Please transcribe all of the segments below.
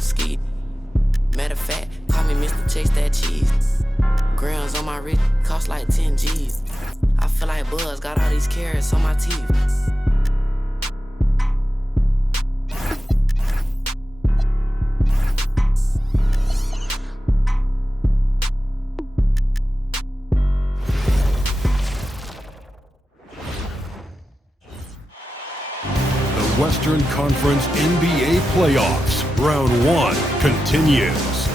ski. Matter of fact, call me Mr. Chase That Cheese. Grams on my wrist cost like 10 G's. I feel like Buzz got all these carrots on my teeth. Western Conference NBA Playoffs, Round 1 continues.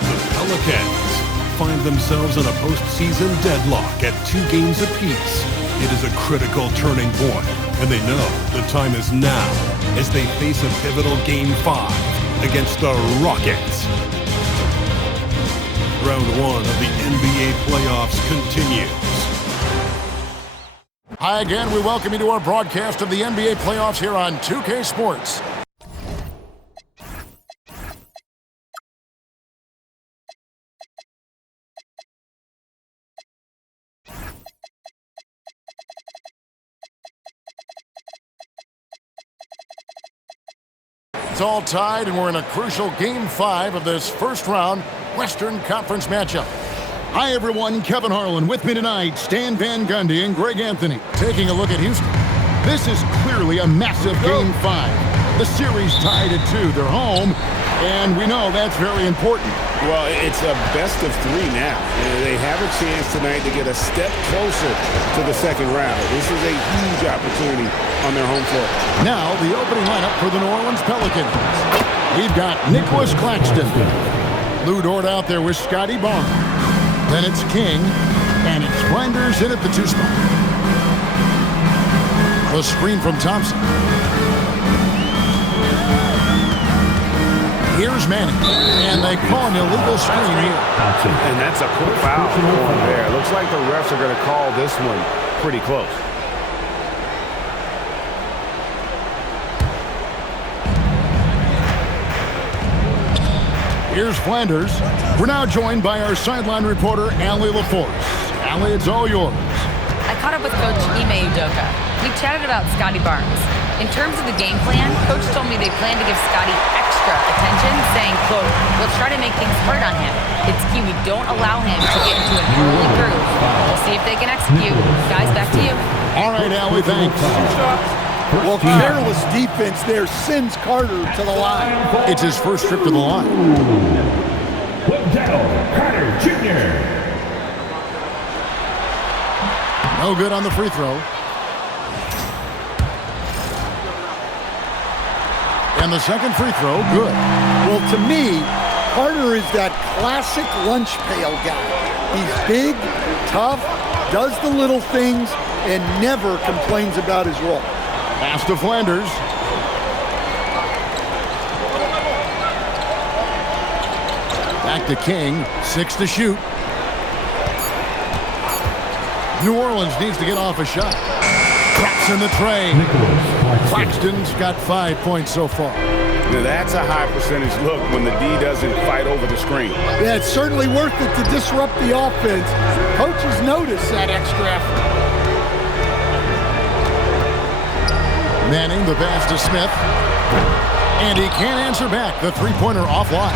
The Pelicans find themselves in a postseason deadlock at 2 games apiece. It is a critical turning point, and they know the time is now as they face a pivotal Game 5 against the Rockets. Round 1 of the NBA Playoffs continues. Hi again, we welcome you to our broadcast of the NBA playoffs here on 2K Sports. It's all tied, and we're in a crucial Game 5 of this first-round Western Conference matchup. Hi, everyone. Kevin Harlan with me tonight. Stan Van Gundy and Greg Anthony taking a look at Houston. This is clearly a massive Game 5. The series tied at 2. They're home, and we know that's very important. Well, it's a best of 3 now. They have a chance tonight to get a step closer to the second round. This is a huge opportunity on their home floor. Now, the opening lineup for the New Orleans Pelicans. We've got Nicholas Claxton. Lou Dort out there with Scotty Barnes. Then it's King, and it's Flinders in at the 2 spot. The screen from Thompson. Here's Manning, and they call an illegal screen here. And that's a quick foul there. Looks like the refs are going to call this one pretty close. Here's Flanders. We're now joined by our sideline reporter, Allie LaForce. Allie, it's all yours. I caught up with Coach Ime Udoka. We chatted about Scotty Barnes. In terms of the game plan, Coach told me they plan to give Scotty extra attention, saying, quote, "We'll try to make things hard on him. It's key we don't allow him to get into an early groove. We'll see if they can execute." Guys, back to you. All right, Allie, thanks. Well, careless defense there sends Carter to the line. It's his first trip to the line. Carter Jr. No good on the free throw. And the second free throw, good. Well, to me, Carter is that classic lunch pail guy. He's big, tough, does the little things, and never complains about his role. Pass to Flanders. Back to King. 6 to shoot. New Orleans needs to get off a shot. Drops in the tray. Claxton's got 5 points so far. Now that's a high percentage look when the D doesn't fight over the screen. Yeah, it's certainly worth it to disrupt the offense. Coaches notice that extra effort. Manning, the pass to Smith. And he can't answer back. The three-pointer offline.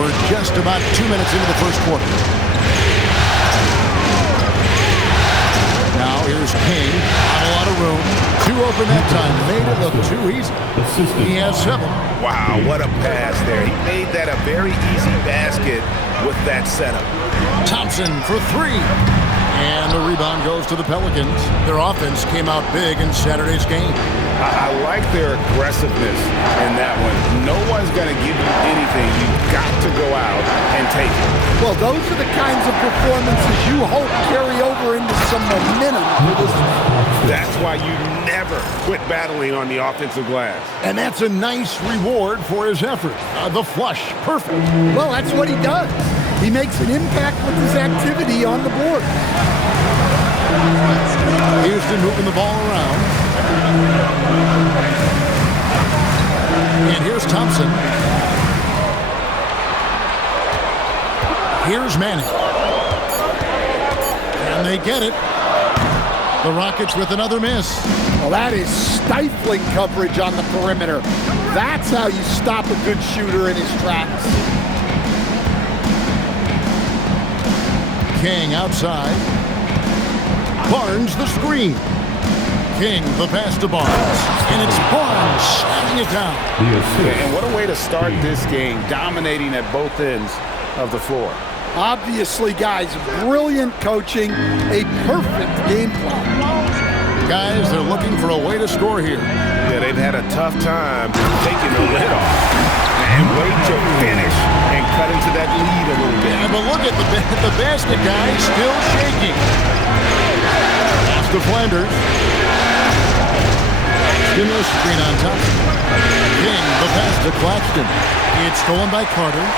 We're just about 2 minutes into the first quarter. Now here's King. Not a lot of room. 2 open that time. Made it look too easy. He has 7. Wow, what a pass there. He made that a very easy basket with that setup. Thompson for 3. And the rebound goes to the Pelicans. Their offense came out big in Saturday's game. I like their aggressiveness in that one. No one's going to give you anything. You've got to go out and take it. Well, those are the kinds of performances you hope carry over into some momentum. That's why you never quit battling on the offensive glass. And that's a nice reward for his effort. The flush, perfect. Well, that's what he does. He makes an impact with his activity on the board. Houston moving the ball around. And here's Thompson. Here's Manning. And they get it. The Rockets with another miss. Well, that is stifling coverage on the perimeter. That's how you stop a good shooter in his tracks. King outside. Barnes the screen. King the pass to Barnes. And it's Barnes slamming it down. And what a way to start this game, dominating at both ends of the floor. Obviously, guys, brilliant coaching, a perfect game plan. Guys, they're looking for a way to score here. Yeah, they've had a tough time taking the lid off. And wait to finish and cut into that lead a little bit. Yeah, but look at the basket, guys, still shaking. Pass to Flanders. Stimulus screen on top. King, the pass to Claxton. It's stolen by Carter.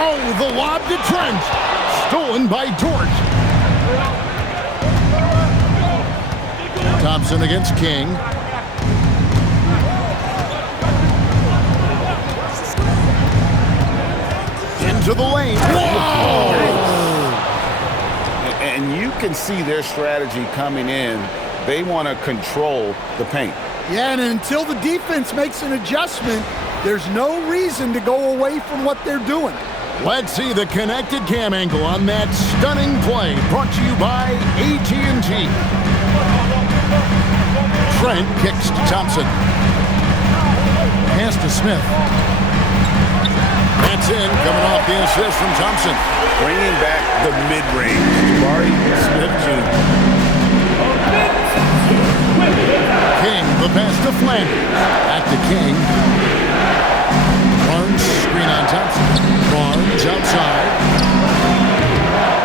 Oh, the lob to Trent. Stolen by Dort. Thompson against King. Into the lane. Whoa! And you can see their strategy coming in. They want to control the paint. Yeah, and until the defense makes an adjustment, there's no reason to go away from what they're doing. Let's see the connected cam angle on that stunning play, brought to you by AT&T. Trent kicks to Thompson. Pass to Smith. That's in, coming off the assist from Thompson. Bringing back the mid-range. Jabari Smith Jr. King, the pass to Flanders. Back to King. Barnes, screen on Thompson. Barnes outside.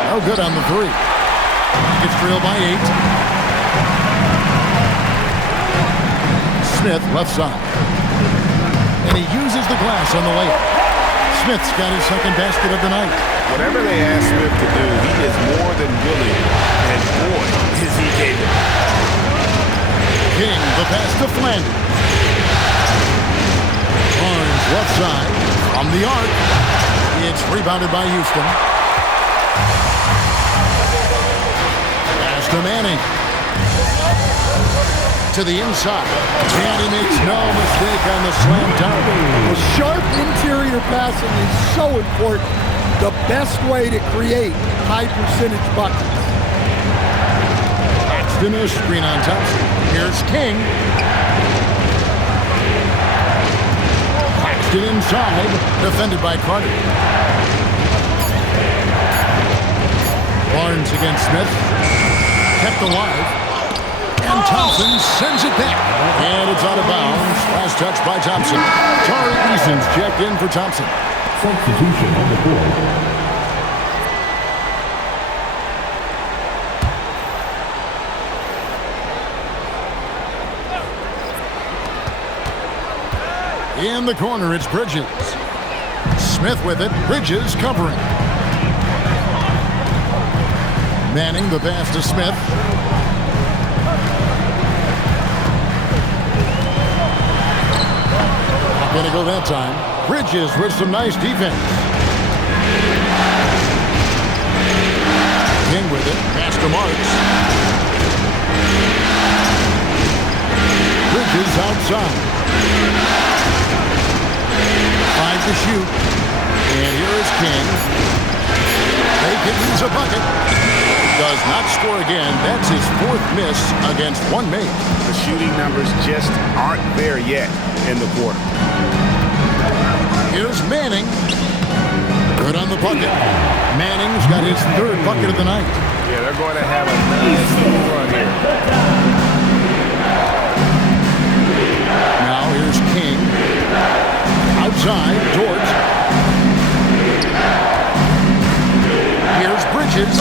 No good on the three. Gets trailed by 8. Smith, left side. And he uses the glass on the layup. Smith's got his second basket of the night. Whatever they ask Smith to do, he is more than willing. And boy, is he capable. King, the pass to Flanders. Barnes, left side. From the arc. It's rebounded by Houston. Pass to Manning. To the inside. And he makes no mistake on the slam dunk. Well, sharp interior passing is so important. The best way to create high percentage buckets. Paxton, a screen on Thompson. Here's King. Paxton inside. Defended by Carter. Barnes against Smith. Kept alive. And Thompson sends it back. And it's out of bounds. Last touch by Thompson. Tari Eason's checked in for Thompson. Substitution on the board. In the corner, it's Bridges. Smith with it. Bridges covering. Manning the pass to Smith. Gonna go that time. Bridges with some nice defense. King with it. Pass to Marks. Bridges outside. 5 to shoot. And here is King. They can use a bucket. Does not score again. That's his 4th miss against one mate. The shooting numbers just aren't there yet in the quarter. Here's Manning. Good on the bucket. Manning's got his 3rd bucket of the night. Yeah, they're going to have a nice little run here. Now here's King. Outside, Dort. Here's Bridges.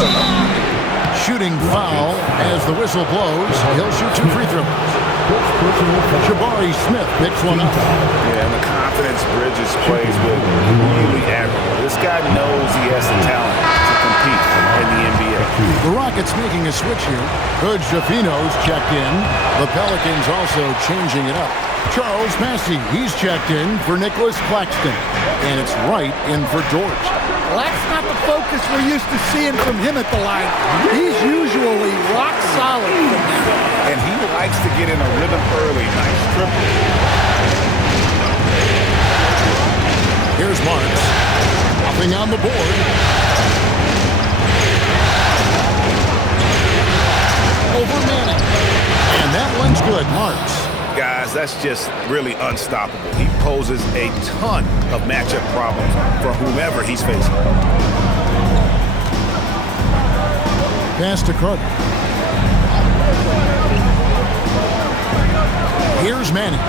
Shooting foul as the whistle blows. He'll shoot 2 free throws. Jabari Smith picks one up. Yeah, and the confidence Bridges plays with really admirable. This guy knows he has the talent to compete in the NBA. 2. The Rockets making a switch here. Good Jafino's checked in. The Pelicans also changing it up. Charles Massey, he's checked in for Nicholas Claxton. And it's right in for George. Well, that's not the focus we're used to seeing from him at the line. He's usually rock solid from there. And he likes to get in a rhythm early. Nice triple. Here's Marks. Nothing on the board. Over Manning. And that one's good, Marks. Guys, that's just really unstoppable. He poses a ton of matchup problems for whomever he's facing. Pass to Carter. Here's Manning.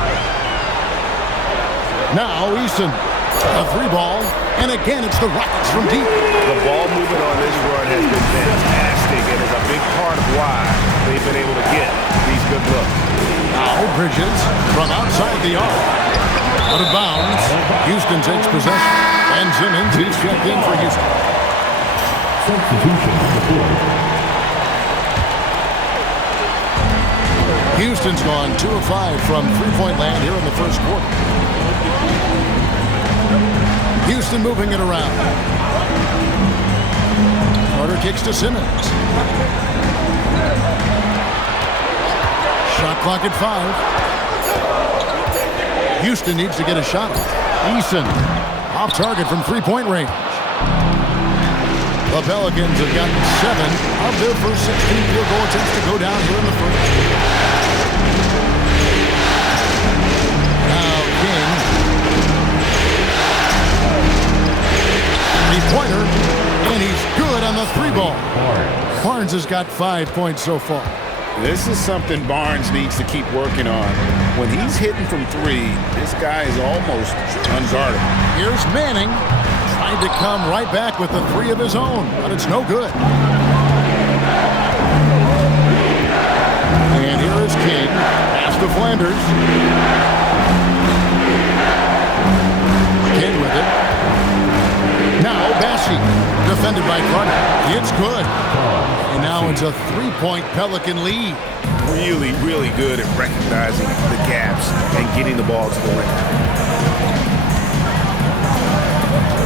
Now Eason. A 3-ball. And again, it's the Rockets from deep. The ball movement on this run has been fantastic and is a big part of why they've been able to get these good looks. Now Bridges from outside the arc. Out of bounds. Houston takes possession. And Simmons is checked in for Houston. Substitution on the board. Houston's gone 2 of 5 from three-point land here in the first quarter. Houston moving it around. Carter kicks to Simmons. Shot clock at 5. Houston needs to get a shot off. Eason off target from three-point range. The Pelicans have gotten 7 of their first 16 field goal attempts to go down here in the first. Now King. Three-pointer, and he's good on the 3-ball. Barnes has got 5 points so far. This is something Barnes needs to keep working on. When he's hitting from 3, this guy is almost unguardable. Here's Manning, trying to come right back with the 3 of his own, but it's no good. And here is King, pass to Flanders. King with it. Now Bassi, defended by Carter. It's good. And now it's a 3-point Pelican lead. Really, really good at recognizing the gaps and getting the ball to the rim.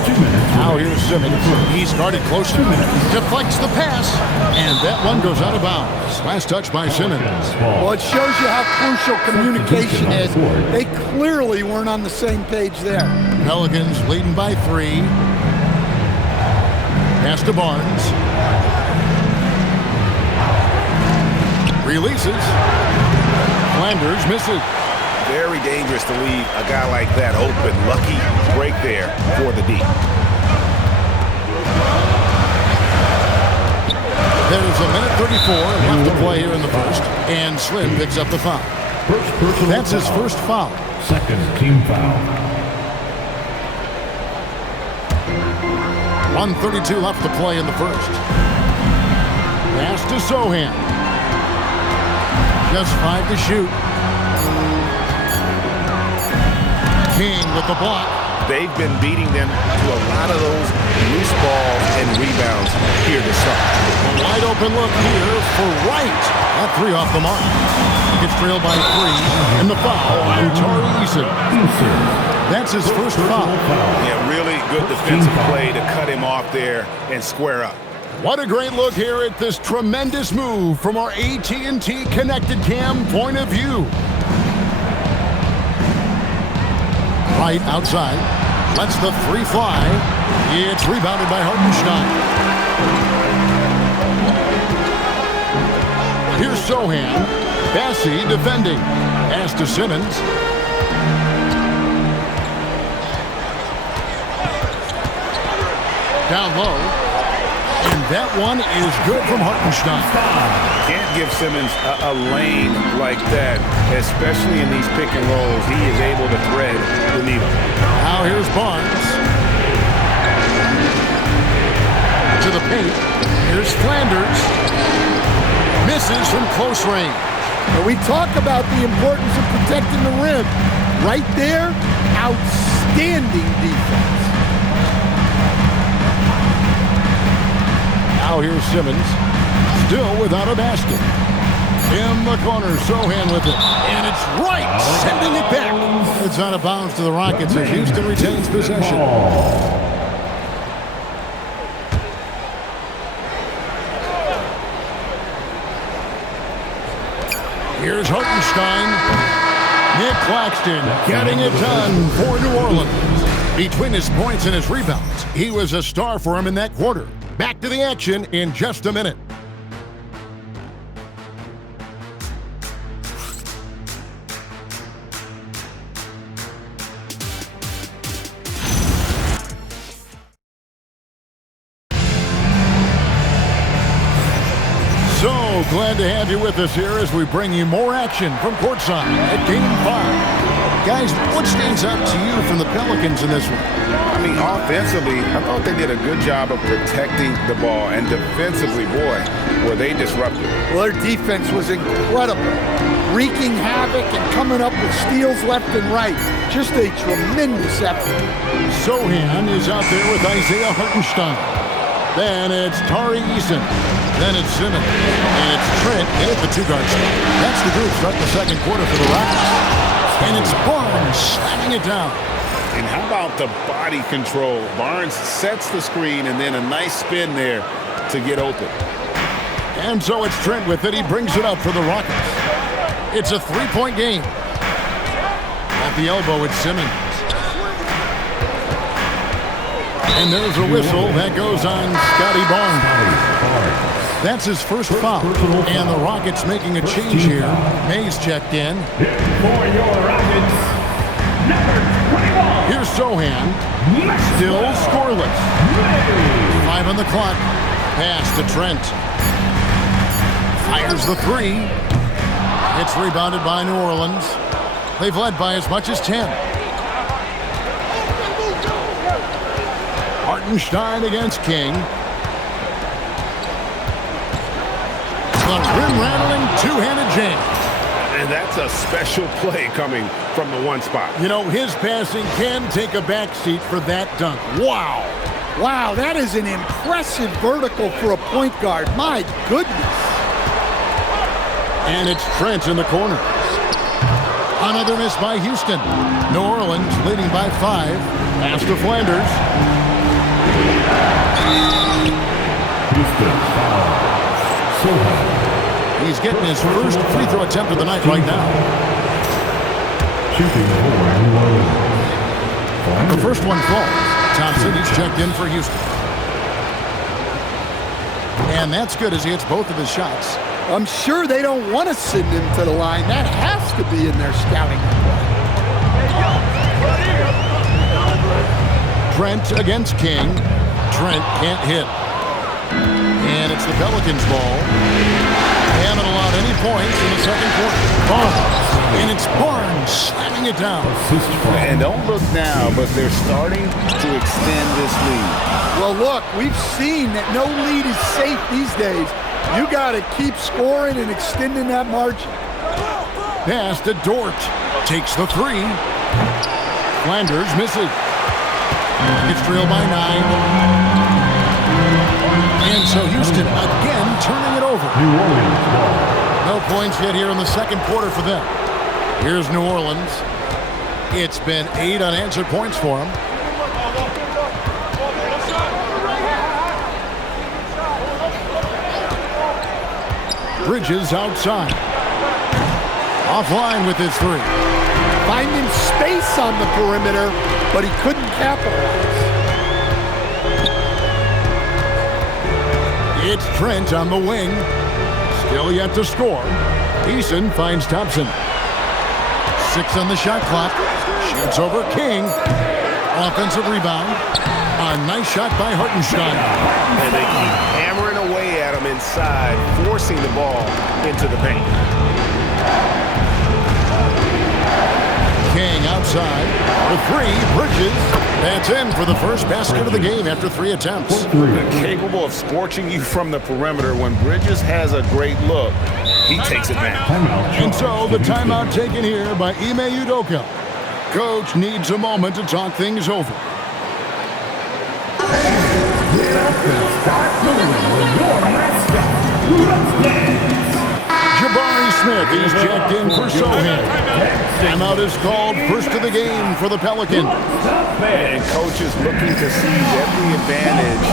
2 minutes. Now here's Simmons. He's guarded closely. Deflects the pass. And that one goes out of bounds. Last touch by Simmons. Well, it shows you how crucial communication is. They clearly weren't on the same page there. Pelicans leading by 3. Pass to Barnes. Releases. Flanders misses. Very dangerous to leave a guy like that open. Lucky break there for the D. There's a minute 34 left to play here in the first. And Slim picks up the foul. First personal That's his foul. first foul. Second team foul. 1:32 left to play in the first. Pass to Sohan. Just 5 to shoot. King with the block. They've been beating them to a lot of those loose balls and rebounds here to start. A wide open look here for Wright. That 3 off the mark. Gets trailed by 3. And the foul on Tari Eason. That's his first foul. Yeah, really good defensive play to cut him off there and square up. What a great look here at this tremendous move from our AT&T Connected Cam point of view. Right outside. Lets the 3 fly. It's rebounded by Hartenstein. Here's Sohan. Bassi defending. Pass to Simmons. Down low. And that one is good from Hartenstein. Can't give Simmons a lane like that, especially in these pick and rolls. He is able to thread the needle. Now here's Barnes. To the paint. Here's Flanders. Misses from close range. Now we talk about the importance of protecting the rim. Right there, outstanding defense. Now here's Simmons. Still without a basket. In the corner, Sohan with it. And it's right, sending it back. It's out of bounds to the Rockets as Houston retains possession. Here's Hartenstein. Nick Claxton getting it done for New Orleans. Between his points and his rebounds, he was a star for him in that quarter. Back to the action in just a minute. So glad to have you with us here as we bring you more action from courtside at Game 5. Guys, what stands out to you from the Pelicans in this one? I mean, offensively, I thought they did a good job of protecting the ball. And defensively, boy, were they disruptive. Well, their defense was incredible. Wreaking havoc and coming up with steals left and right. Just a tremendous effort. Sohan is out there with Isaiah Hartenstein. Then it's Tari Eason. Then it's Simmons. And it's Trent in at the two-guard spot. That's the group starting the second quarter for the Rockets. And it's Barnes slamming it down. And how about the body control? Barnes sets the screen and then a nice spin there to get open. And so it's Trent with it. He brings it up for the Rockets. It's a three-point game. At the elbow, it's Simmons. And there's a whistle that goes on Scotty Barnes. That's his first foul. And the Rockets making a change here. Mays checked in. For your Rockets, number 21. Here's Sohan. Still scoreless. 5 on the clock. Pass to Trent. Fires the three. It's rebounded by New Orleans. They've led by as much as 10. Hartenstein against King. The rim-rattling two-handed jam. And that's a special play coming from the one spot. You know, his passing can take a backseat for that dunk. Wow. Wow, that is an impressive vertical for a point guard. My goodness. And it's Trent in the corner. Another miss by Houston. New Orleans leading by 5. Pass to Flanders. Houston foul. Sohan. He's getting his first free throw attempt of the night right now. Shooting for New Orleans. The first one falls. Thompson, he's checked in for Houston. And that's good as he hits both of his shots. I'm sure they don't want to send him to the line. That has to be in their scouting report. Trent against King. Trent can't hit. And it's the Pelicans' ball. They haven't allowed any points in the second quarter. Barnes. And it's Barnes slamming it down. And don't look now, but they're starting to extend this lead. Well, look, we've seen that no lead is safe these days. You got to keep scoring and extending that margin. Pass to Dort. Takes the three. Flanders misses. It's trailed by 9. And so Houston again turning it over. New Orleans ball. No points yet here in the second quarter for them. Here's New Orleans. It's been 8 unanswered points for them. Bridges outside. Offline with his three. Finding space on the perimeter, but he couldn't capitalize. It's Trent on the wing. Still yet to score. Eason finds Thompson. 6 on the shot clock. Shoots over King. Offensive rebound. A nice shot by Hartenstein. And they keep hammering away at him inside, forcing the ball into the paint. King outside. The three, Bridges. That's in for the first basket of the game after 3 attempts. Capable of scorching you from the perimeter. When Bridges has a great look, he takes it back. And so the timeout taken here by Ime Udoka. Coach needs a moment to talk things over. start moving with your mascot. Let's dance. Jabari Smith is checked in for Sohan. Timeout is called, first of the game for the Pelicans. And coach is looking to seize every advantage,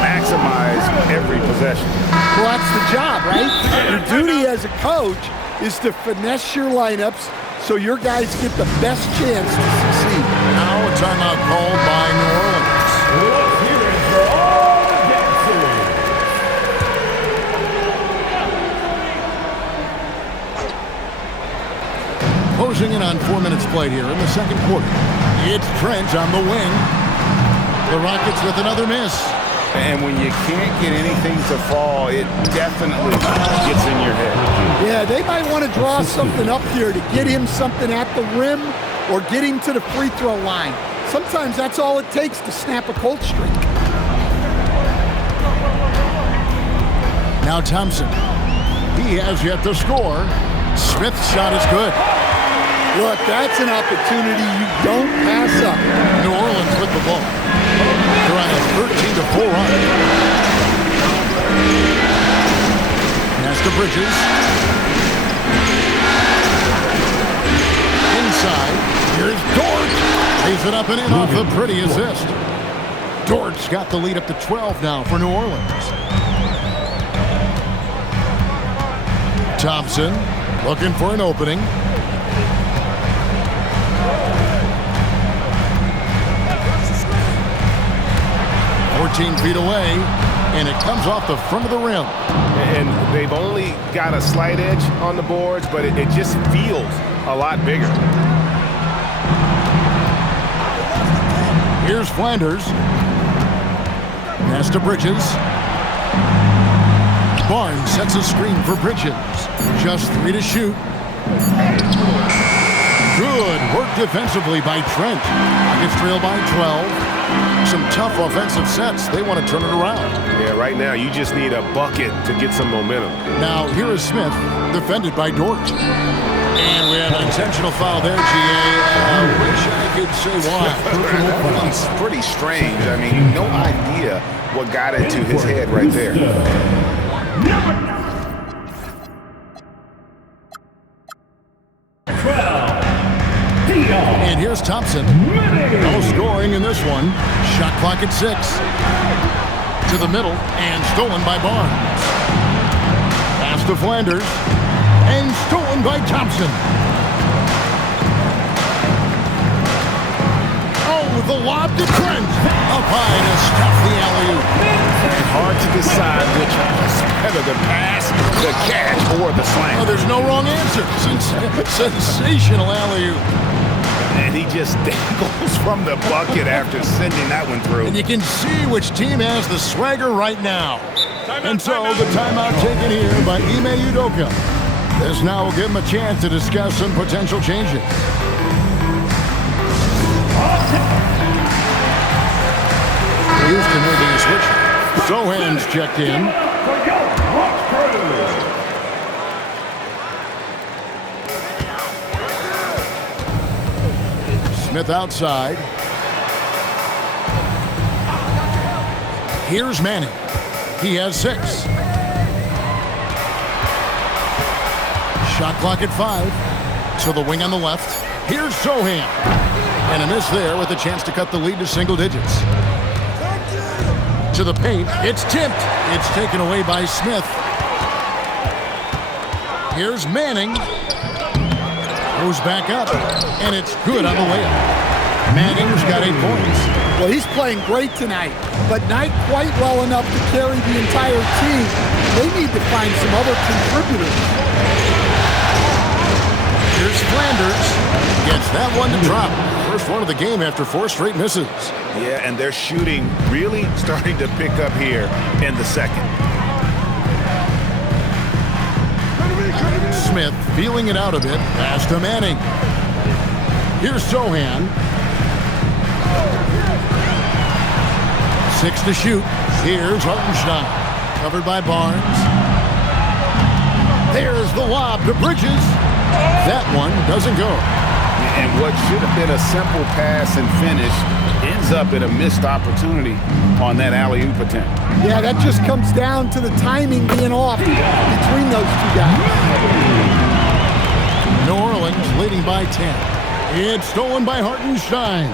maximize every possession. Well, that's the job, right? Your duty as a coach is to finesse your lineups so your guys get the best chance to succeed. Now a timeout called by New Orleans. Let's hear it for all the dancers. Closing in on 4 minutes played here in the second quarter. It's Trent on the wing. The Rockets with another miss. And when you can't get anything to fall, it definitely gets in your head. Yeah, they might want to draw something up here to get him something at the rim or get him to the free throw line. Sometimes that's all it takes to snap a cold streak. Now Thompson. He has yet to score. Smith's shot is good. Look, that's an opportunity you don't pass up. New Orleans with the ball. They're on a 13-4 run. Pass to Bridges. Inside. Here's Dort. Lays it up and in off a pretty assist. Dort's got the lead up to 12 now for New Orleans. Thompson looking for an opening. 14 feet away, and it comes off the front of the rim. And they've only got a slight edge on the boards, but it just feels a lot bigger. Here's Flanders. Pass to Bridges. Barnes sets a screen for Bridges. Just 3 to shoot. Good work defensively by Trent. Gets trailed by 12. Some tough offensive sets. They want to turn it around. Yeah, right now you just need a bucket to get some momentum. Now here is Smith, defended by Dort. And we have an intentional foul there, GA. I wish I could say why. That one's pretty strange. I mean, no idea what got into his head right there. Number 12. And here's Thompson. No scoring in this one. Shot clock at 6. To the middle and stolen by Barnes. Pass to Flanders and stolen by Thompson. Oh, the lob to Trent. Up high to stuff the alley-oop. And hard to decide which was better, the pass, the catch, or the slam. Oh, there's no wrong answer. Sensational alley-oop. And he just dangles from the bucket after sending that one through. And you can see which team has the swagger right now. And so the timeout taken here by Ime Udoka. This now will give him a chance to discuss some potential changes. Houston making a switch. Sohan's checked in. Smith outside. Here's Manning. He has 6. Shot clock at 5. To the wing on the left. Here's Sohan. And a miss there with a chance to cut the lead to single digits. To the paint. It's tipped. It's taken away by Smith. Here's Manning. Goes back up. And it's good on the layup. Manning's got 8 points. Well, he's playing great tonight, but not quite well enough to carry the entire team. They need to find some other contributors. Here's Flanders. Gets that one to drop. First one of the game after 4 straight misses. Yeah, and their shooting really starting to pick up here in the second. Smith feeling it out a bit. Pass to Manning. Here's Sohan. 6 to shoot. Here's Hartenstein. Covered by Barnes. There's the lob to Bridges. That one doesn't go. And what should have been a simple pass and finish ends up in a missed opportunity on that alley-oop attempt. Yeah, that just comes down to the timing being off between those two guys. New Orleans leading by 10. It's stolen by Hartenstein.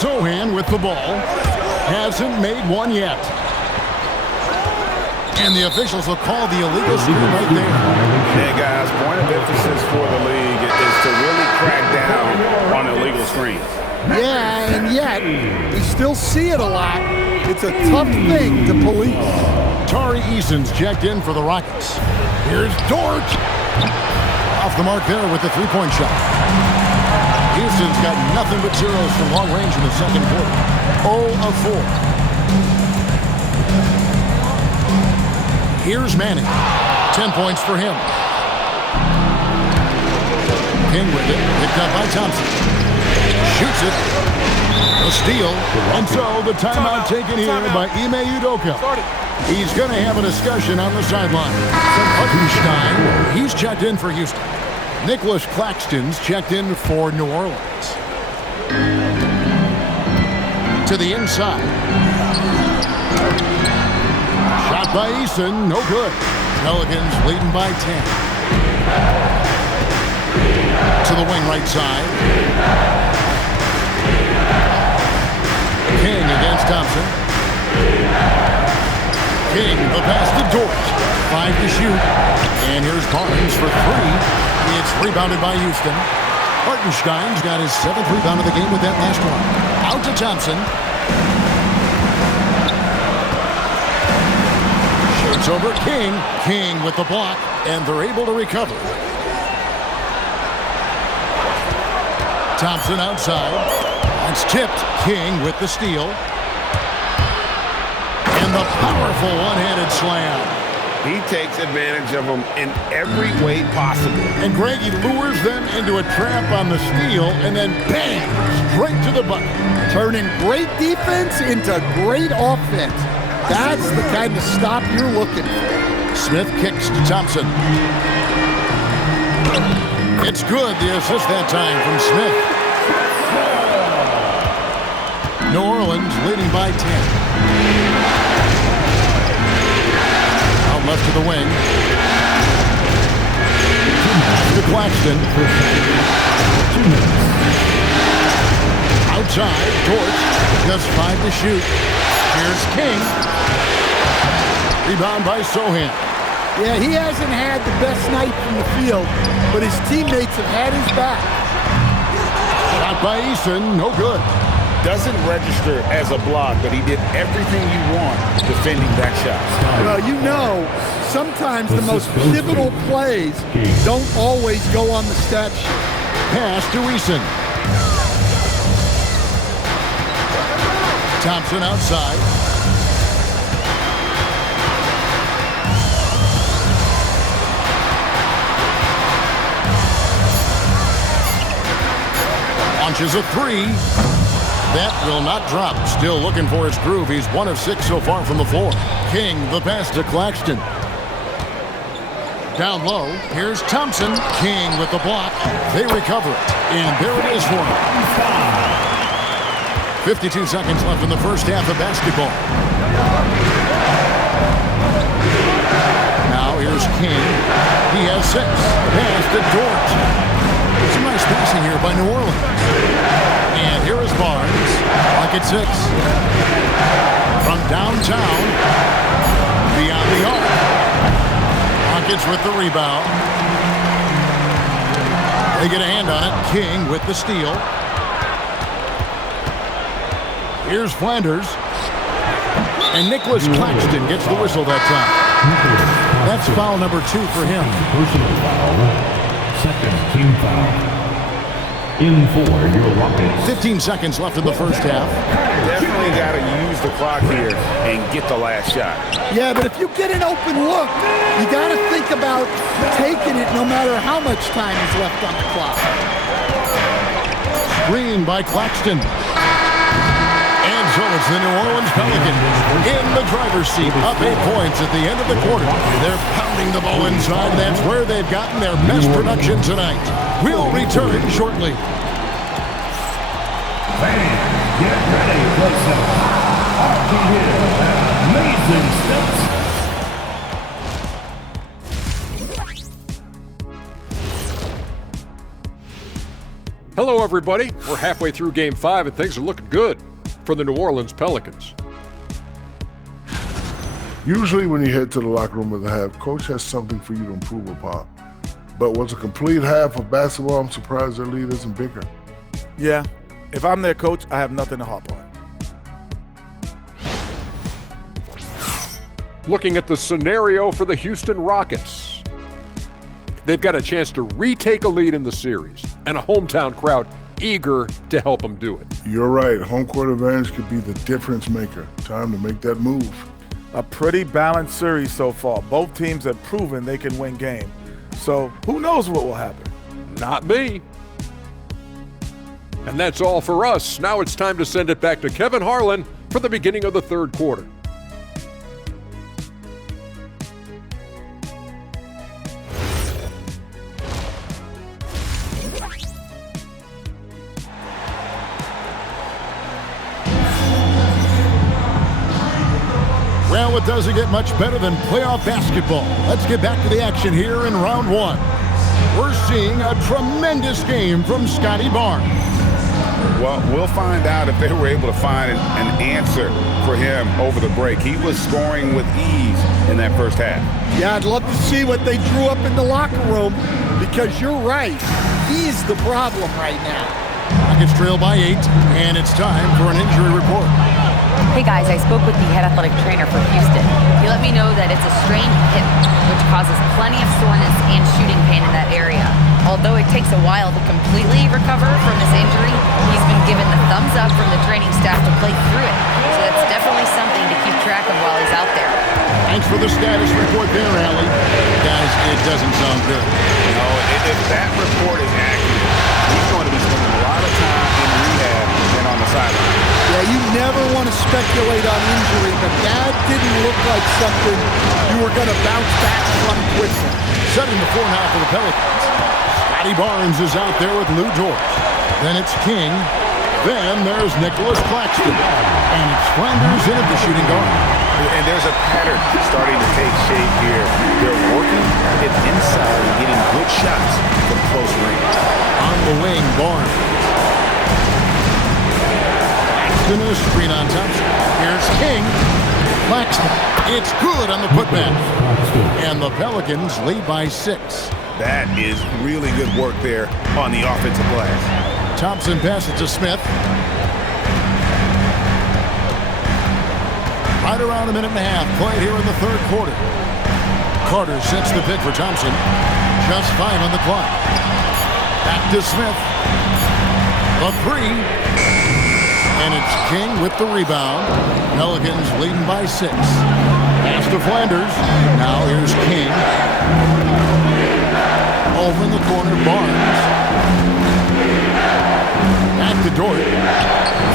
Sohan with the ball. Hasn't made one yet. And the officials will call the illegal screen right there. Yeah, guys, point of emphasis for the league is to really crack down on illegal screens. Yeah, and yet, we still see it a lot. It's a tough thing to police. Tari Eason's checked in for the Rockets. Here's Dort. Off the mark there with the three-point shot. Houston's got nothing but zeros from long range in the second quarter. 0 of 4. Here's Manning. 10 points for him. King with it. Picked up by Thompson. Shoots it. A steal. And so the timeout taken here by Ime Udoka. He's going to have a discussion on the sideline. Hartenstein, he's checked in for Houston. Nicholas Claxton's checked in for New Orleans. To the inside. Shot by Eason, no good. Pelicans leading by 10. To the wing right side. King against Thompson. King, the pass to Dort. 5 to shoot. And here's Barnes for 3. It's rebounded by Houston. Hartenstein's got his 7th rebound of the game with that last one. Out to Thompson. Shoots over King. King with the block. And they're able to recover. Thompson outside. That's tipped. King with the steal. And the powerful one-handed slam. He takes advantage of them in every way possible. And Greg, he lures them into a trap on the steal, and then bang, straight to the bucket. Turning great defense into great offense. That's the kind of stop you're looking for. Smith kicks to Thompson. It's good, the assist that time from Smith. New Orleans leading by 10. Left to the wing. To Claxton. Outside, Dort. Just 5 to shoot. Here's King. Rebound by Sohan. Yeah, he hasn't had the best night from the field, but his teammates have had his back. Shot by Eason, no good. Doesn't register as a block, but he did everything you want defending that shot. Well, you know, sometimes the most pivotal plays don't always go on the stat sheet. Pass to Eason. Thompson outside. Launches a 3. That will not drop. Still looking for his groove. He's 1 of 6 so far from the floor. King, the pass to Claxton. Down low, here's Thompson. King with the block. They recover it. And there it is for him. 52 seconds left in the first half of basketball. Now here's King. He has 6. Pass to Dort. Some nice passing here by New Orleans. And here is Barnes. Rocket 6. From downtown. Beyond the arc. Rockets with the rebound. They get a hand on it. King with the steal. Here's Flanders. And Nicholas Claxton gets the whistle that time. That's foul number 2 for him. Personal foul. Second team foul. In for your Rockets. 15 seconds left in the first half. Definitely got to use the clock here and get the last shot. Yeah, but if you get an open look, you got to think about taking it no matter how much time is left on the clock. Screen by Claxton. And so it's the New Orleans Pelicans in the driver's seat, up 8 points at the end of the quarter. They're pounding the ball inside. That's where they've gotten their best production tonight. We'll return shortly. Fans, get ready for some hard-to-hear and amazing stunts. Hello, everybody. We're halfway through Game 5, and things are looking good for the New Orleans Pelicans. Usually when you head to the locker room of the half, coach has something for you to improve upon. But what's a complete half of basketball, I'm surprised their lead isn't bigger. Yeah, if I'm their coach, I have nothing to harp on. Looking at the scenario for the Houston Rockets. They've got a chance to retake a lead in the series, and a hometown crowd eager to help them do it. You're right. Home court advantage could be the difference maker. Time to make that move. A pretty balanced series so far. Both teams have proven they can win games. So who knows what will happen? Not me. And that's all for us. Now it's time to send it back to Kevin Harlan for the beginning of the third quarter. Well, it doesn't get much better than playoff basketball. Let's get back to the action here in round 1. We're seeing a tremendous game from Scotty Barnes. Well, we'll find out if they were able to find an answer for him over the break. He was scoring with ease in that first half. Yeah, I'd love to see what they drew up in the locker room, because you're right. He's the problem right now. Rockets trail by 8, and it's time for an injury report. Hey guys, I spoke with the head athletic trainer for Houston. He let me know that it's a strained hip, which causes plenty of soreness and shooting pain in that area. Although it takes a while to completely recover from this injury, he's been given the thumbs up from the training staff to play through it. So that's definitely something to keep track of while he's out there. Thanks for the status report there, Allie. Guys, it doesn't sound good. No, if that report is accurate, he's going to be spending a lot of time in rehab and on the sideline. Yeah, you never want to speculate on injury, but that didn't look like something you were going to bounce back from quickly. Setting the floor now for the Pelicans. Scotty Barnes is out there with Lou Dort. Then it's King. Then there's Nicholas Claxton. And it's Flanders in at the shooting guard. And there's a pattern starting to take shape here. They're working it inside and getting good shots from close range. On the wing, Barnes. Claxton and a screen on Thompson. Here's King. Claxton. It's good on the putback. And the Pelicans lead by 6. That is really good work there on the offensive glass. Thompson passes to Smith. Right around a minute and a half played here in the third quarter. Carter sets the pick for Thompson. Just 5 on the clock. Back to Smith. The 3. And it's King with the rebound. Pelicans leading by 6. Pass to Flanders. Now here's King. Over in the corner, Barnes. Back to Dort.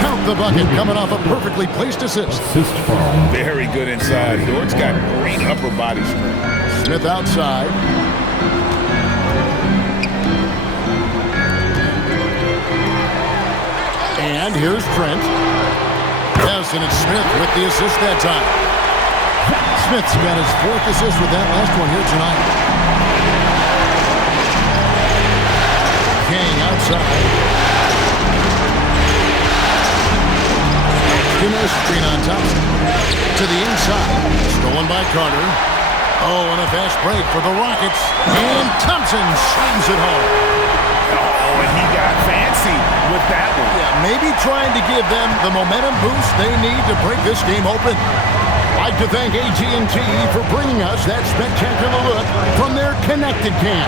Count the bucket, coming off a perfectly placed assist. Very good inside. Dort's got great upper body strength. Smith outside. And here's Trent. Yes, and it's Smith with the assist that time. Smith's got his 4th assist with that last one here tonight. King outside. Skinner screen on Thompson. To the inside. Stolen by Carter. Oh, and a fast break for the Rockets. And Thompson slams it home. Oh, and he got fancy with that one. Yeah, maybe trying to give them the momentum boost they need to break this game open. I'd like to thank AT&T for bringing us that spectacular look from their connected cam.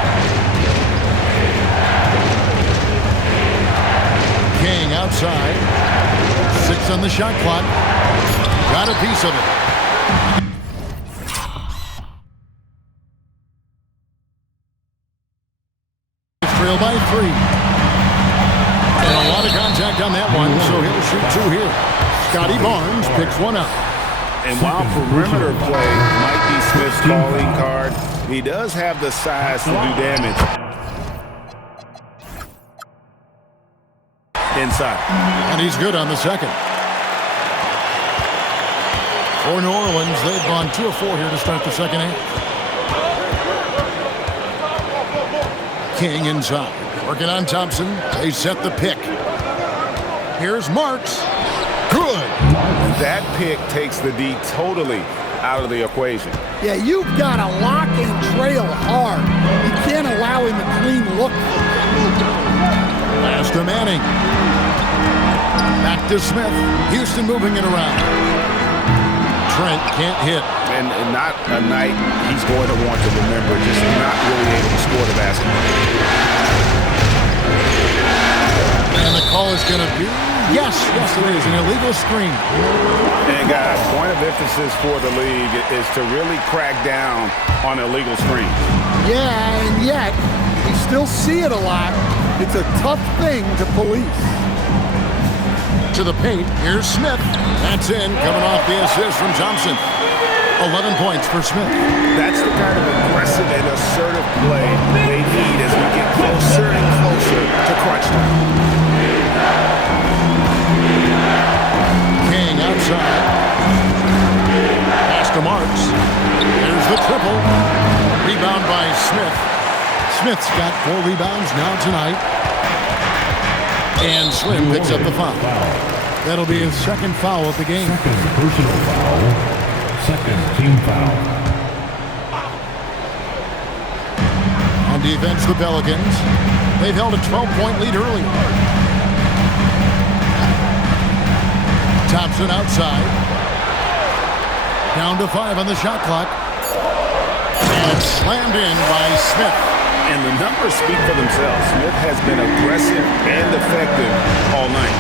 King outside. 6 on the shot clock. Got a piece of it. Trail by 3. And a lot of contact on that one, so he'll shoot 2 here. Scotty Barnes picks one up. And while perimeter play might be Smith's calling card, he does have the size to do damage inside. And he's good on the second. For New Orleans, they've gone 2 of 4 here to start the second half. King inside. Working on Thompson. They set the pick. Here's Marks. Good. That pick takes the D totally out of the equation. Yeah, you've got to lock and trail hard. You can't allow him a clean look. Pass to Manning. Back to Smith. Houston moving it around. Trent can't hit. And not a night he's going to want to remember, just not really able to score the basketball. And the call is going to be, yes, it is, an illegal screen. And guys, point of emphasis for the league is to really crack down on illegal screens. Yeah, and yet, you still see it a lot. It's a tough thing to police. To the paint, here's Smith. That's in, coming off the assist from Thompson. 11 points for Smith. That's the kind of aggressive and assertive play they need as we get closer and closer to crunch time. King outside. Pass to Marks. There's the triple. Rebound by Smith. Smith's got 4 rebounds now tonight. And Slim picks up the foul. That'll be his second foul of the game. Second personal foul. Second team foul. On defense, the Pelicans. They've held a 12-point lead early. Thompson outside. Down to 5 on the shot clock. And slammed in by Smith. And the numbers speak for themselves. Smith has been aggressive and effective all night.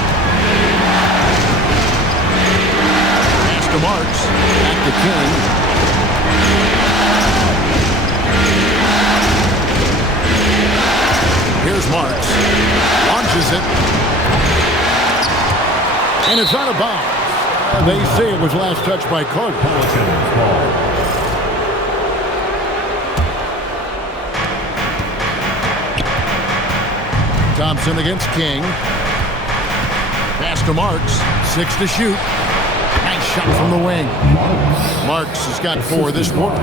Pass to Marks. Back to King. Here's Marks. Launches it. And it's out of bounds. They say it was last touched by Carter. Pelicans ball. Thompson against King. Pass to Marks. 6 to shoot. Nice shot from the wing. Marks has got 4 this quarter.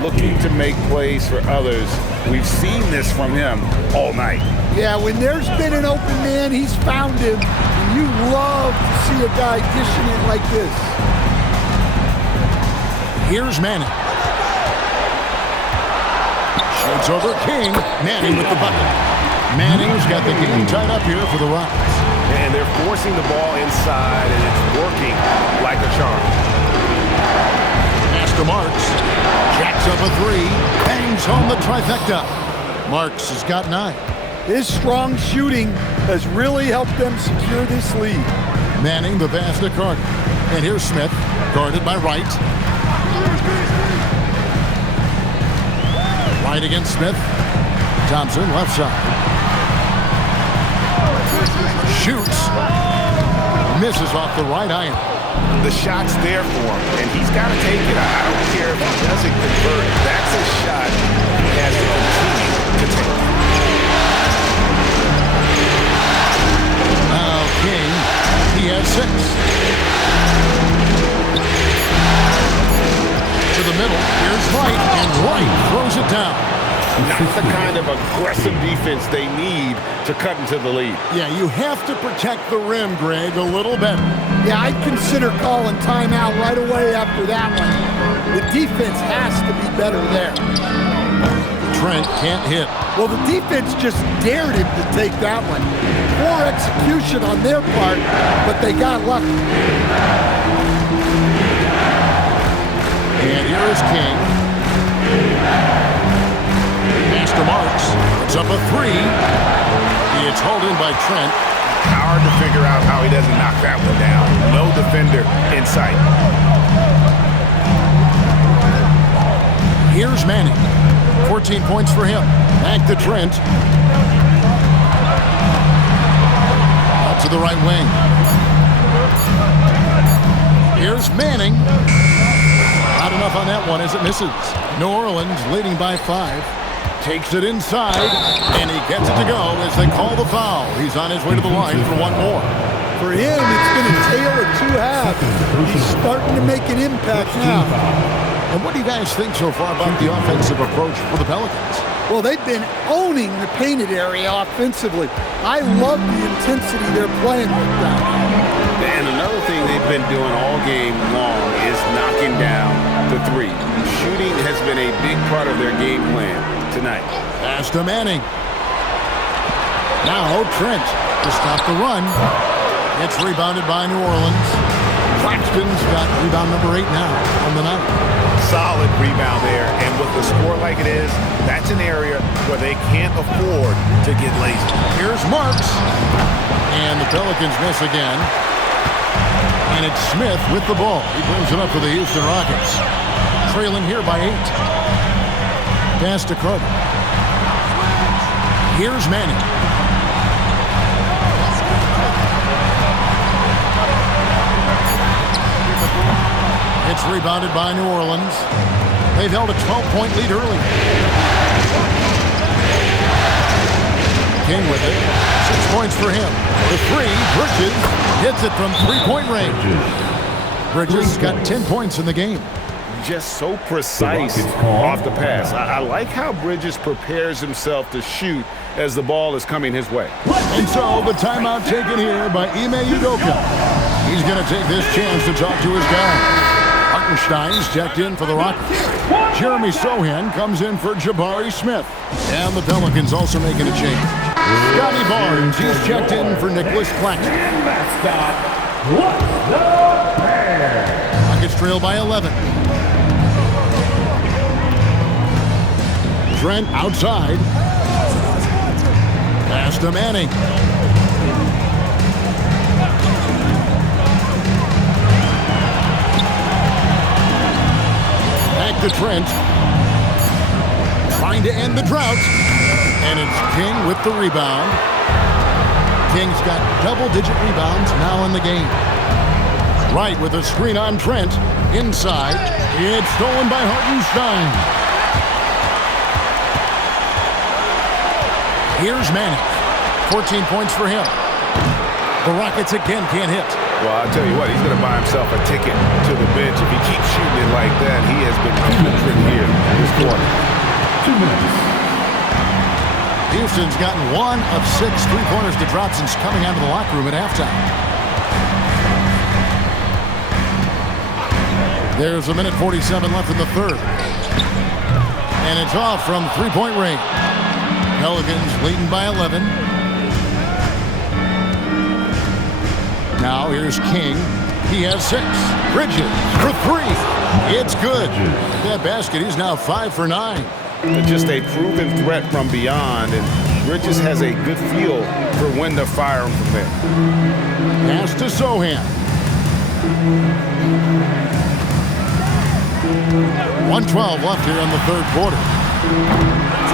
Looking to make plays for others. We've seen this from him all night. Yeah, when there's been an open man, he's found him. And you love to see a guy dishing it like this. Here's Manning. Shoots over King. Manning with the bucket. Manning's got the game tied up here for the Rockets. And they're forcing the ball inside, and it's working like a charm. Pass to Marks. Jacks up a 3. Bangs home the trifecta. Marks has got 9. His strong shooting has really helped them secure this lead. Manning the pass to Carter. And here's Smith, guarded by Wright. Wright against Smith. Thompson left side. Shoots. Misses off the right iron. The shot's there for him, and he's got to take it. I don't care if he doesn't convert. That's a shot he has to continue to take. Now King, he has 6. To the middle, here's Wright, and Wright throws it down. Not the kind of aggressive defense they need to cut into the lead. Yeah, you have to protect the rim, Greg, a little better. Yeah, I'd consider calling timeout right away after that one. The defense has to be better there. Trent can't hit. Well, the defense just dared him to take that one. Poor execution on their part, but they got lucky. And here is King. Pass to Marks. Puts up a 3. It's hauled in by Trent. Hard to figure out how he doesn't knock that one down. No defender in sight. Here's Manning. 14 points for him. Back to Trent. Out to the right wing. Here's Manning. Not enough on that one as it misses. New Orleans leading by 5. Takes it inside, and he gets it to go as they call the foul. He's on his way to the line for one more. For him, it's been a tale of two halves. He's starting to make an impact now. And what do you guys think so far about the offensive approach for the Pelicans? Well, they've been owning the painted area offensively. I love the intensity they're playing with down there. And another thing they've been doing all game long is knocking down the three. Shooting has been a big part of their game plan tonight. Pass to Manning. Now Trent to stop the run. It's rebounded by New Orleans. Claxton's got rebound number 8 now on the night. Solid rebound there, and with the score like it is, that's an area where they can't afford to get lazy. Here's Marks. And the Pelicans miss again. And it's Smith with the ball. He brings it up for the Houston Rockets. Trailing here by 8. Pass to Carter. Here's Manning. It's rebounded by New Orleans. They've held a 12-point lead early. King with it. 6 points for him. The 3, Bridges hits it from 3-point range. Bridges got 10 points in the game. Just so precise off the pass. I like how Bridges prepares himself to shoot as the ball is coming his way. And so the timeout taken here by Ime Udoka. He's going to take this chance to talk to his guy. Hartenstein's checked in for the Rockets. Jeremy Sohan comes in for Jabari Smith. And the Pelicans also making a change. Scotty Barnes, he's checked in for Nicholas Claxton. Rockets trail by 11. Trent outside. Pass to Manning. Back to Trent. Trying to end the drought. And it's King with the rebound. King's got double-digit rebounds now in the game. Right with a screen on Trent. Inside. It's stolen by Hartenstein. Here's Manning. 14 points for him. The Rockets again can't hit. Well, I'll tell you what, he's going to buy himself a ticket to the bench. If he keeps shooting it like that, he has been putrid here this quarter. 2 minutes. Houston's gotten 1 of 6 3-pointers to drop since coming out of the locker room at halftime. There's a minute 47 left in the third. And it's off from 3-point range. Pelicans leading by 11. Now here's King. He has 6. Bridges for 3. It's good. That basket, he's now 5 for 9. Just a proven threat from beyond, and Bridges has a good feel for when to fire him from there. Pass to Sohan. 1:12 left here in the third quarter.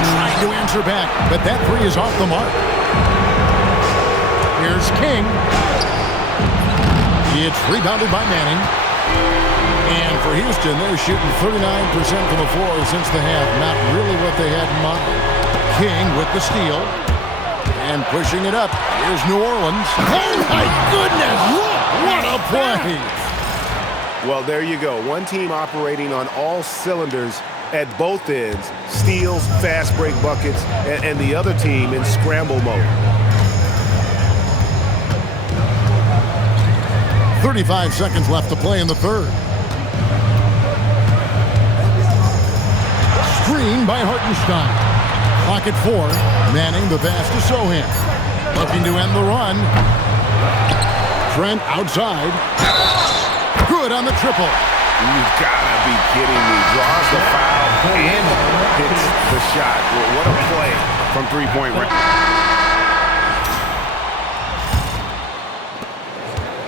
Trying to answer back, but that 3 is off the mark. Here's King. It's rebounded by Manning. And for Houston, they're shooting 39% from the floor since the half. Not really what they had in mind. King with the steal. And pushing it up. Here's New Orleans. Oh, my goodness! What a play! Well, there you go. One team operating on all cylinders at both ends. Steals, fast break buckets, and the other team in scramble mode. 35 seconds left to play in the third. Screen by Hartenstein. Clock at 4. Manning the pass to Sohan. Looking to end the run. Trent outside. Good on the triple. You've got to be kidding me. Draws the foul and hits the shot. What a play from three-point range.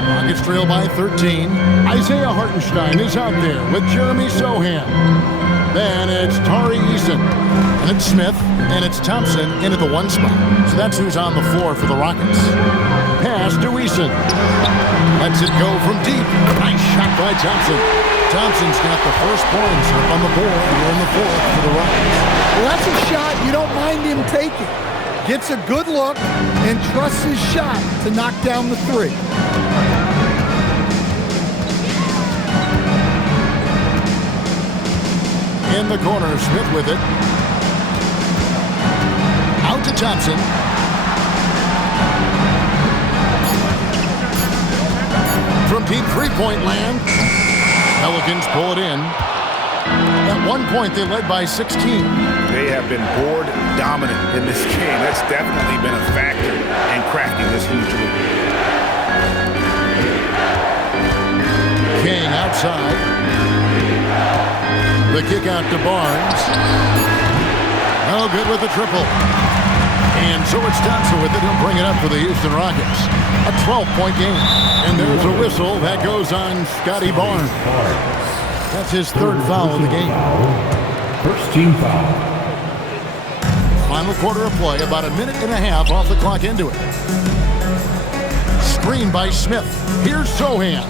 Rockets trail by 13. Isaiah Hartenstein is out there with Jeremy Sohan. Then it's Tari Eason. And it's Smith. And it's Thompson into the 1 spot. So that's who's on the floor for the Rockets. Pass to Eason. Lets it go from deep. Nice shot by Thompson. Thompson's got the first points up on the board here in the fourth for the Rockets. Well, that's a shot you don't mind him taking. Gets a good look and trusts his shot to knock down the three. In the corner, Smith with it. Out to Thompson. From deep three-point land, Pelicans pull it in. At one point, they led by 16. They have been board dominant in this game. That's definitely been a factor in cracking this huge lead. King outside. The kick out to Barnes. No good with the triple. And so it's Thompson with it. He'll bring it up for the Houston Rockets. A 12-point game. And there's a whistle that goes on Scotty Barnes. That's his third foul of the game. First team foul. Final quarter of play, about a minute and a half off the clock into it. Screen by Smith. Here's Sohan.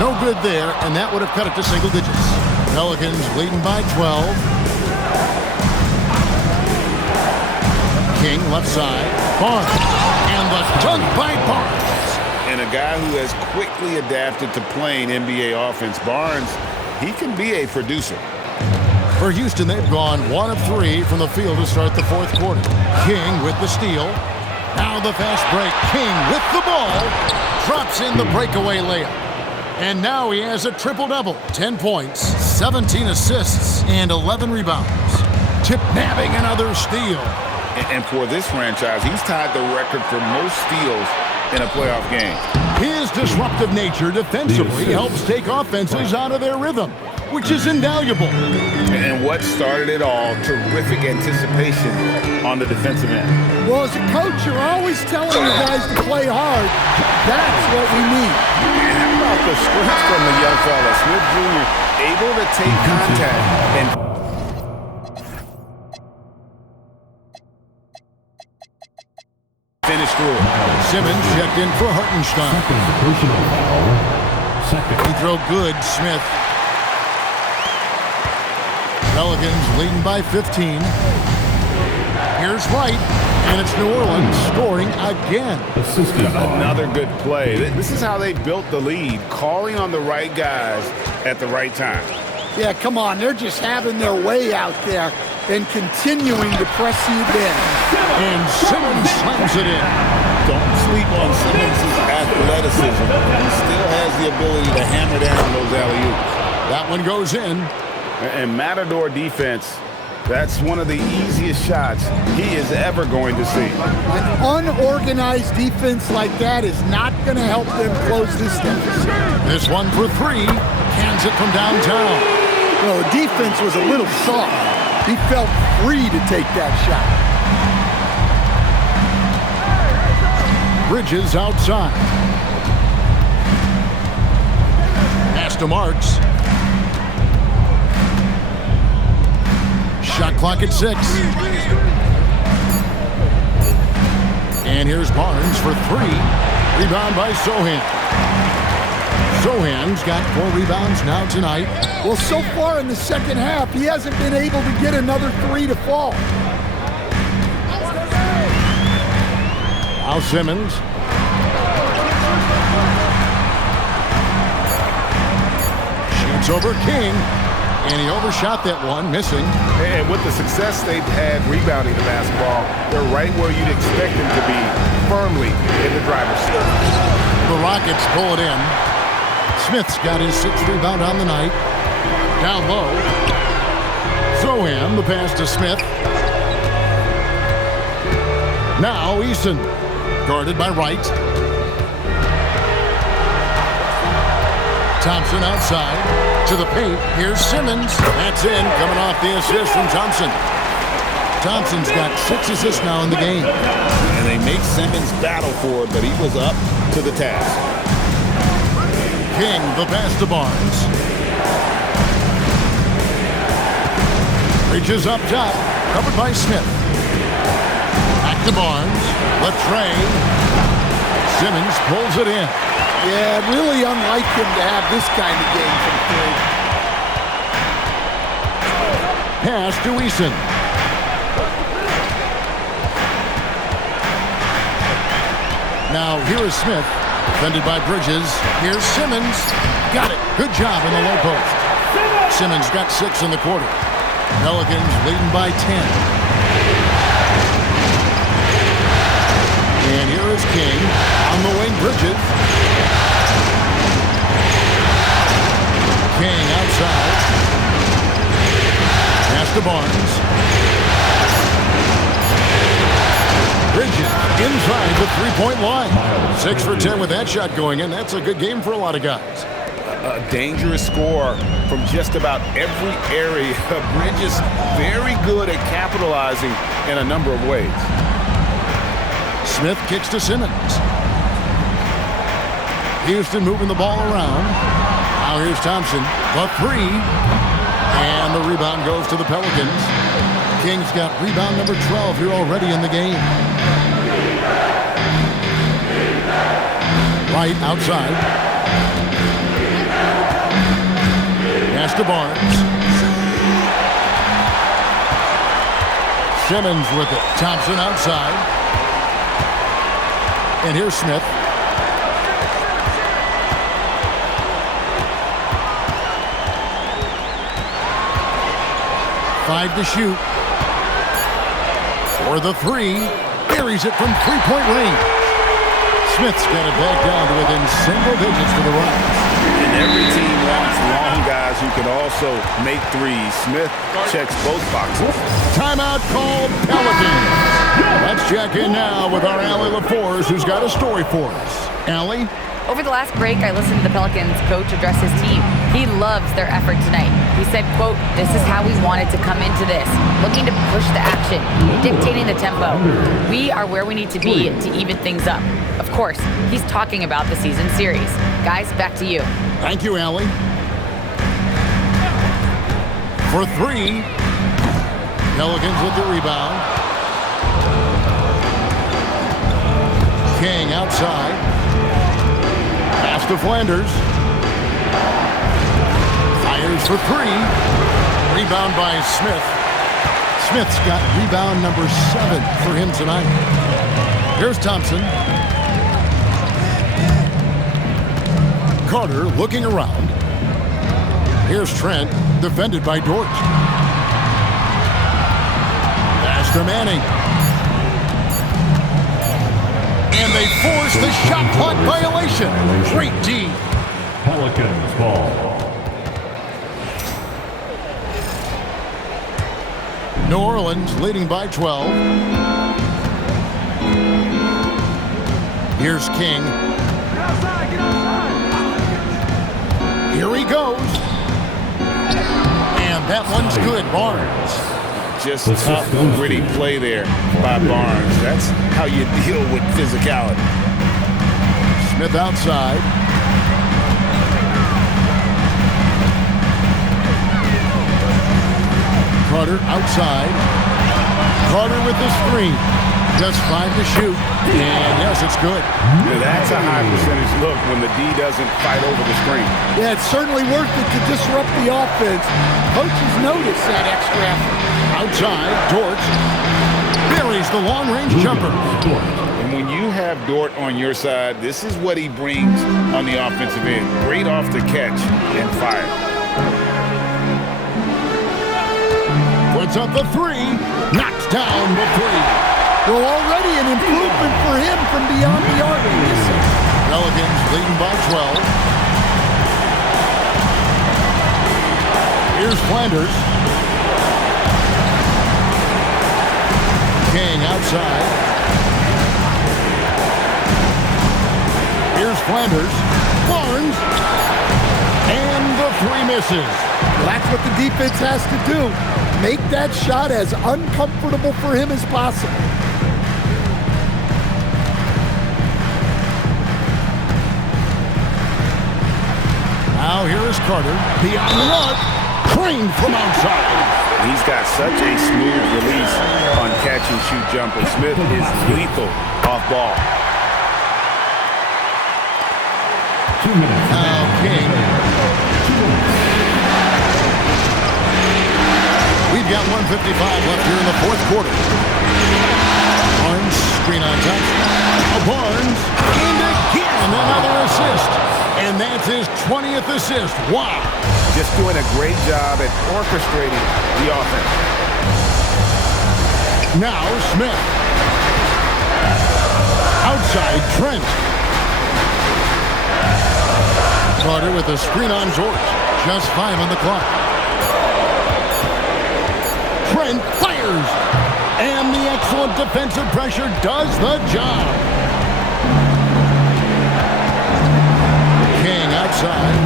No good there, and that would have cut it to single digits. Pelicans leading by 12. King left side. Barnes. And the dunk by Barnes. And a guy who has quickly adapted to playing NBA offense, Barnes, he can be a producer. For Houston, they've gone 1 of 3 from the field to start the fourth quarter. King with the steal. Now the fast break. King with the ball. Drops in the breakaway layup. And now he has a triple-double. 10 points, 17 assists, and 11 rebounds. Tip nabbing another steal. And for this franchise, he's tied the record for most steals in a playoff game. His disruptive nature defensively helps take offenses out of their rhythm, which is invaluable. And what started it all, terrific anticipation on the defensive end. Well, as a coach, you're always telling the guys to play hard. That's what we need. And how about the sprint from the young fella? Smith Jr. able to take contact and finish through it. Simmons checked in for Hartenstein. Second personal foul. Second. He throw good, Smith. Pelicans leading by 15. Here's White, and it's New Orleans scoring again. Assisted by Another good play. This is how they built the lead, calling on the right guys at the right time. Yeah, come on. They're just having their way out there and continuing to press you in. And Simmons slams it in. Don't sleep on Simmons' athleticism. He still has the ability to hammer down those alley-oops. That one goes in. And Matador defense, that's one of the easiest shots he is ever going to see. An unorganized defense like that is not going to help them close this deficit. This one for 3. Cans it from downtown. Well, the defense was a little soft. He felt free to take that shot. Bridges outside. Pass to Marks. Shot clock at 6. And here's Barnes for 3. Rebound by Sohan. Sohan's got 4 rebounds now tonight. Well, so far in the second half, he hasn't been able to get another 3 to fall. Now Simmons. Shoots over King. And he overshot that one, missing. And with the success they've had rebounding the basketball, they're right where you'd expect them to be, firmly in the driver's seat. The Rockets pull it in. Smith's got his 6th rebound on the night. Down low. Sohan, the pass to Smith. Now Eason, guarded by Wright. Thompson outside to the paint. Here's Simmons. That's in, coming off the assist from Thompson. Thompson's got 6 assists now in the game. And they make Simmons battle for it, but he was up to the task. King, the pass to Barnes. Reaches up top, covered by Smith. Back to Barnes. Latrey. Simmons pulls it in. Yeah, really unlike him to have this kind of game from three. Pass to Eason. Now here is Smith, defended by Bridges. Here's Simmons. Got it. Good job in the low post. Simmons got 6 in the quarter. Pelicans leading by 10. And here is King on the wing. Bridges. King outside. Pass to Barnes. Bridges inside the three-point line. 6 for 10 with that shot going in. That's a good game for a lot of guys. A dangerous score from just about every area. Bridges very good at capitalizing in a number of ways. Smith kicks to Simmons. Houston moving the ball around. Now here's Thompson. The three. And the rebound goes to the Pelicans. King's got rebound number 12 here already in the game. Right outside. Pass to Barnes. Simmons with it. Thompson outside. And here's Smith. Five to shoot. For the three. Buries it from three-point range. Smith's got it back down to within single digits for the Rockets. And every team wants long guys who can also make threes. Smith checks both boxes. Timeout called Pelicans. Let's check in now with our Allie LaForce, who's got a story for us. Allie? Over the last break, I listened to the Pelicans coach address his team. He loves their effort tonight. He said, quote, "This is how we wanted to come into this, looking to push the action, dictating the tempo. We are where we need to be to even things up." Of course, he's talking about the season series. Guys, back to you. Thank you, Allie. For three. Pelicans with the rebound. King outside. Pass to Flanders. Fires for three. Rebound by Smith. Smith's got rebound number 7 for him tonight. Here's Thompson. Carter looking around. Here's Trent, defended by Dort. Pass to Manning. And they force the shot clock violation. Great D. Pelicans ball. New Orleans leading by 12. Here's King. Here he goes. And that one's good. Barnes. Just tough, gritty play there by Barnes. That's how you deal with physicality. Smith outside. Carter outside. Carter with the screen. Just 5 to shoot. And yes, it's good. Now that's a high percentage look when the D doesn't fight over the screen. Yeah, it's certainly worth it to disrupt the offense. Coaches notice that extra effort. Outside, Dort buries the long-range jumper. And when you have Dort on your side, this is what he brings on the offensive end. Great off the catch and fire. Puts up the three. Knocks down the three. Well, already an improvement for him from beyond the arc. Pelicans leading by 12. Here's Flanders. King outside. Here's Flanders. Barnes. And the three misses. Well, that's what the defense has to do. Make that shot as uncomfortable for him as possible. Now here is Carter. Beyond the arc. Trained from outside. He's got such a smooth release on catch and shoot jumper. Smith is lethal off ball. 2 minutes. King. 2 minutes. We've got 1:55 left here in the fourth quarter. Barnes, screen on top. Barnes, and again, another assist. And that's his 20th assist. Wow. Just doing a great job at orchestrating the offense. Now Smith. Outside, Trent. Carter with a screen on George. Just 5 on the clock. Trent fires. And the excellent defensive pressure does the job. King outside.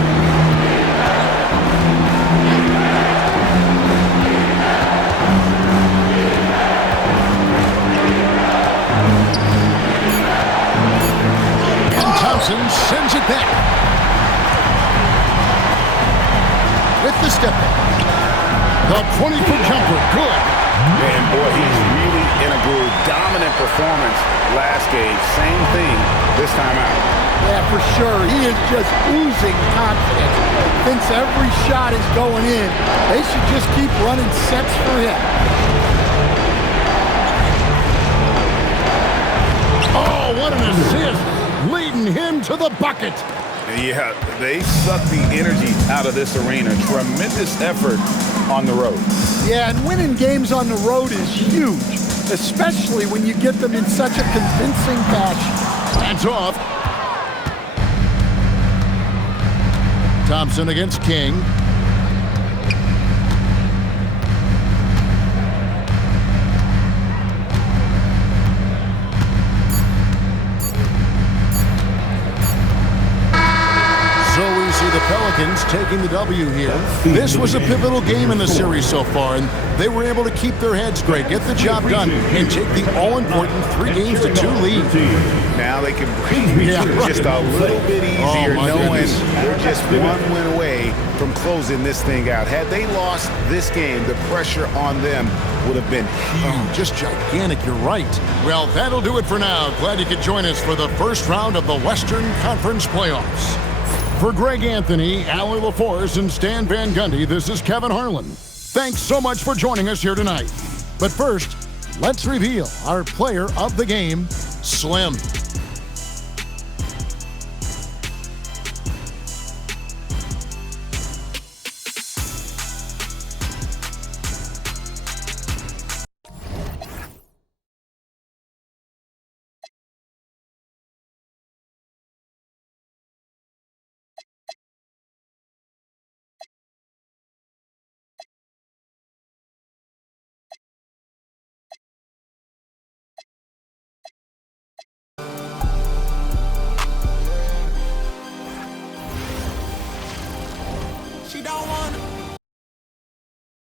And Thompson sends it back. With the step back. The 20-foot jumper, good. Man, boy, he's really in a groove. Dominant performance last game. Same thing this time out. Yeah, for sure. He is just oozing confidence. Thinks every shot is going in. They should just keep running sets for him. Oh, what an assist. Leading him to the bucket. Yeah, they suck the energy out of this arena. Tremendous effort on the road. Yeah, and winning games on the road is huge, especially when you get them in such a convincing fashion. That's off. Thompson against King. The Pelicans taking the W here. This was a pivotal game in the series so far, and they were able to keep their heads straight, get the job done, and take the all-important 3-2 lead. Now they can breathe just a little bit easier, knowing they're just one win away from closing this thing out. Had they lost this game, the pressure on them would have been huge. Just gigantic, you're right. Well, that'll do it for now. Glad you could join us for the first round of the Western Conference Playoffs. For Greg Anthony, Allie LaForce, and Stan Van Gundy, this is Kevin Harlan. Thanks so much for joining us here tonight. But first, let's reveal our player of the game, Slim.